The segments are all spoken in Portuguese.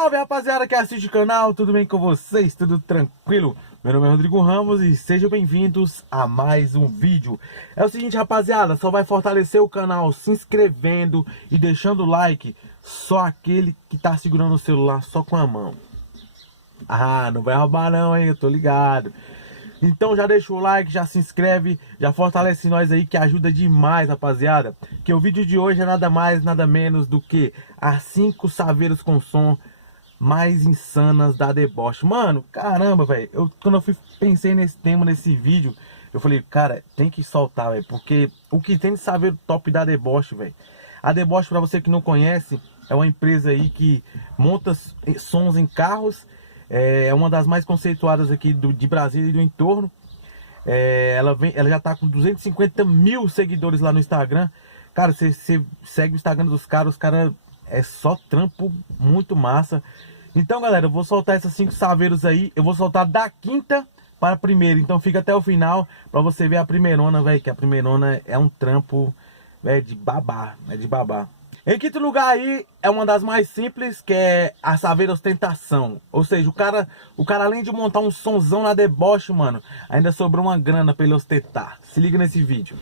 Salve rapaziada que assiste o canal, tudo bem com vocês? Tudo tranquilo? Meu nome é Rodrigo Ramos e sejam bem-vindos a mais um vídeo. É o seguinte rapaziada, só vai fortalecer o canal se inscrevendo e deixando o like só aquele que tá segurando o celular só com a mão. Ah, não vai roubar não, hein? Eu tô ligado. Então já deixa o like, já se inscreve, já fortalece nós aí que ajuda demais, rapaziada. Que o vídeo de hoje é nada mais, nada menos do que as 5 saveiros com som mais insanas da deboche. Mano, caramba, velho. Quando eu pensei nesse tema, nesse vídeo, eu falei, cara, tem que soltar, velho. Porque o que tem de saveiro top da deboche, velho. A deboche, pra você que não conhece, é uma empresa aí que monta sons em carros. É uma das mais conceituadas aqui de Brasília e do entorno. Ela já tá com 250 mil seguidores lá no Instagram. Cara, você segue o Instagram dos caras, os caras é só trampo muito massa. Então, galera, eu vou soltar essas 5 saveiros aí. Eu vou soltar da quinta para a primeira. Então fica até o final pra você ver a primeirona, velho. Que a primeirona é um trampo, velho, de babá. É de babá. Em quinto lugar aí, é uma das mais simples, que é a saveira ostentação. Ou seja, o cara além de montar um sonzão na deboche, mano, ainda sobrou uma grana pra ele ostentar. Se liga nesse vídeo.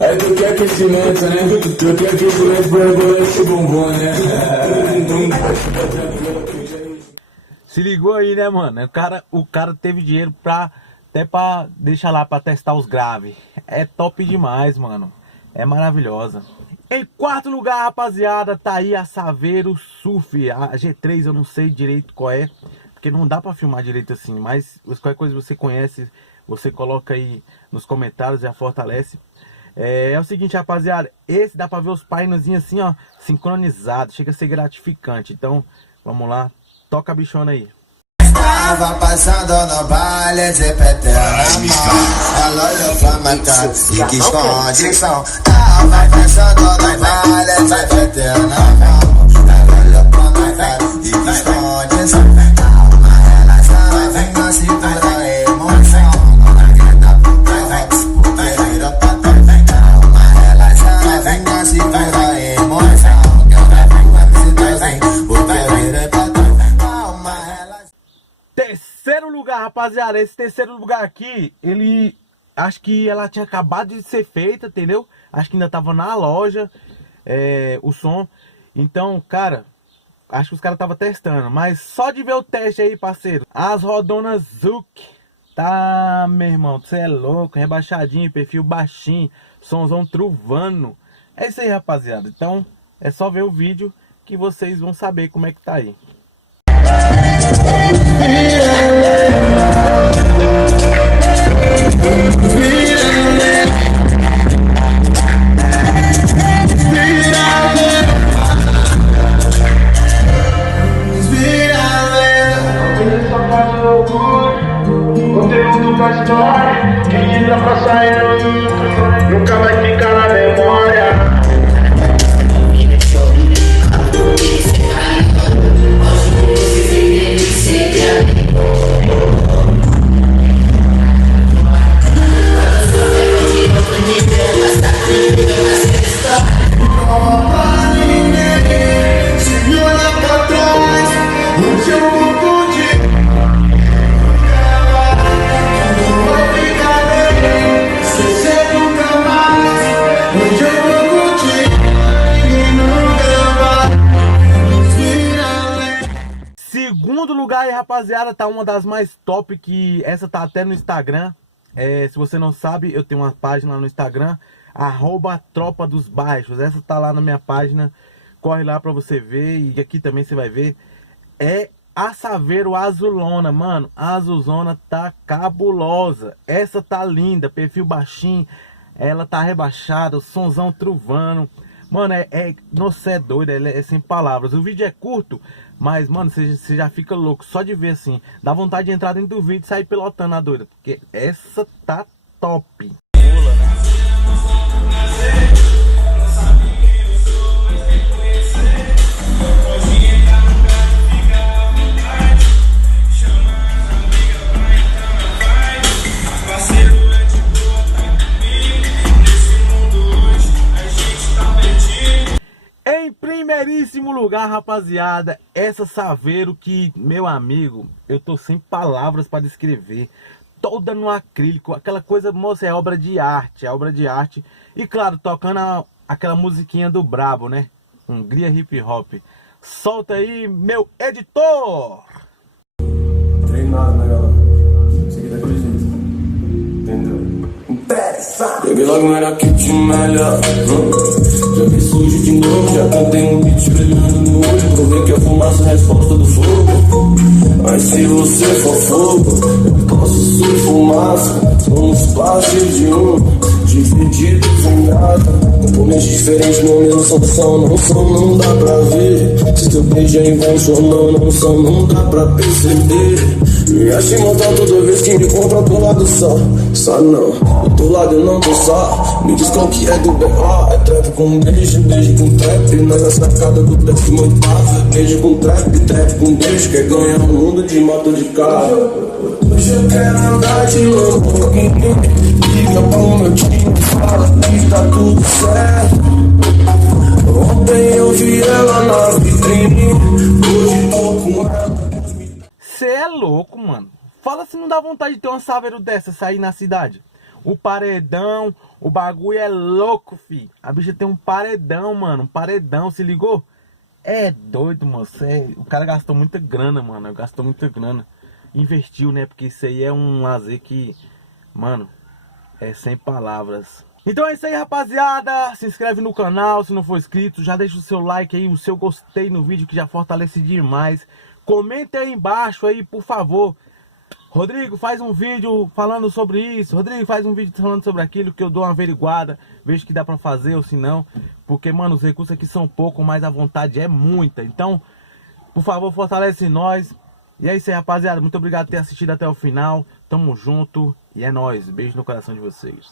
É do que aquecimento, né? Do que aquecimento pra rebolar esse bumbum, né? Se ligou aí, né, mano? O cara teve dinheiro até pra deixar lá pra testar os graves. É top demais, mano. É maravilhosa. Em quarto lugar, rapaziada, tá aí a Saveiro Surf. A G3 eu não sei direito qual é, porque não dá pra filmar direito assim. Mas qualquer coisa você conhece, você coloca aí nos comentários e a fortalece. É o seguinte, rapaziada, esse dá pra ver os painozinhos assim, ó, sincronizados. Chega a ser gratificante. Então, vamos lá, toca a bichona aí. Tava passando no baile de peteira, ela olhou pra matar e quis condição. Tava passando no baile de peteira, ela olhou pra matar e quis condição. Uma relação vem na cintura, emoção. Não grita pro vem, porque vira pra trás. Uma relação vem na cintura, emoção. Terceiro lugar, rapaziada, esse terceiro lugar aqui, acho que ela tinha acabado de ser feita, entendeu? Acho que ainda tava na loja, o som. Então, cara, acho que os caras estavam testando, mas só de ver o teste aí, parceiro, as rodonas Zouk, tá, meu irmão, você é louco, rebaixadinho, perfil baixinho, somzão truvando. É isso aí, rapaziada, então é só ver o vídeo que vocês vão saber como é que tá aí. Conteúdo da história, quem entra pra sair no YouTube nunca vai ficar na memória. Segundo lugar aí, rapaziada, tá uma das mais top, que essa tá até no Instagram. Se você não sabe, eu tenho uma página no Instagram, @Tropa dos Baixos. Essa tá lá na minha página, corre lá pra você ver, e aqui também você vai ver. É a Saveiro Azulona, mano, a azulzona tá cabulosa. Essa tá linda, perfil baixinho, ela tá rebaixada, o sonzão truvando. Mano, nossa, é doido, é sem palavras. O vídeo é curto, mas, mano, você já fica louco só de ver assim. Dá vontade de entrar dentro do vídeo e sair pilotando a doida, porque essa tá top. Pula, né? lugar, rapaziada, essa Saveiro que, meu amigo, eu tô sem palavras para descrever. Toda no acrílico, aquela coisa, moça, é obra de arte, é obra de arte. E claro, tocando aquela musiquinha do Brabo, né? Hungria Hip Hop. Solta aí, meu editor! Treinado, né, galera? Isso aqui daquele jeito. Entendeu? Peguei logo melhor que te melhor. Já vi sujo de novo, já cantei um beat brilhando no olho. Provei que a fumaça é a resposta do fogo. Mas se você for fogo, eu posso ser fumaça. Somos parte de divididos em nada. Componentes diferentes no mesmo são, não dá pra ver. Se teu beijo é invenção, não dá pra perceber. Me acho imortal toda vez que me encontro ao teu lado só não, do teu lado eu não tô só. Me diz qual que é do B.O. É trap com beijo com trap. Nós na sacada do trap muito fácil. Beijo com trap com beijo. Quer ganhar o mundo de moto de carro. Hoje eu quero andar de Lamborghini. Liga pro meu time, fala que tá tudo certo. Ontem eu vi ela na vitrine, hoje tô com ela. Cê é louco, mano. Fala se não dá vontade de ter uma Saveiro dessa sair na cidade. O paredão, o bagulho é louco, fi. A bicha tem um paredão, mano. Um paredão, se ligou? É doido, moço. O cara gastou muita grana, mano. Gastou muita grana. Investiu, né? Porque isso aí é um lazer que, mano, é sem palavras. Então é isso aí, rapaziada. Se inscreve no canal se não for inscrito. Já deixa o seu like aí, o seu gostei no vídeo que já fortalece demais. Comenta aí embaixo aí, por favor. Rodrigo, faz um vídeo falando sobre isso. Rodrigo, faz um vídeo falando sobre aquilo, que eu dou uma averiguada, vejo que dá pra fazer ou se não. Porque, mano, os recursos aqui são poucos, mas a vontade é muita. Então, por favor, fortalece nós. E é isso aí, rapaziada. Muito obrigado por ter assistido até o final. Tamo junto e é nóis. Beijo no coração de vocês.